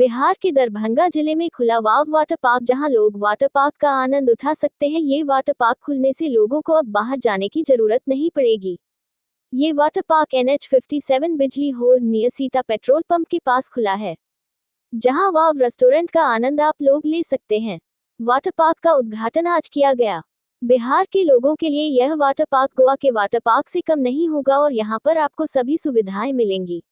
बिहार के दरभंगा जिले में खुला वाव वाटर पार्क, जहां लोग वाटर पार्क का आनंद उठा सकते हैं। ये वाटर पार्क खुलने से लोगों को अब बाहर जाने की जरूरत नहीं पड़ेगी। ये वाटर पार्क NH57 बिजली hole near Sita petrol pump के पास खुला है, जहां वाव रेस्टोरेंट का आनंद आप लोग ले सकते हैं। वाटर पार्क का उद्घाटन आज किया गया। बिहार के लोगों के लिए यह वाटर पार्क गोवा के वाटर पार्क से कम नहीं होगा और यहाँ पर आपको सभी सुविधाएं मिलेंगी।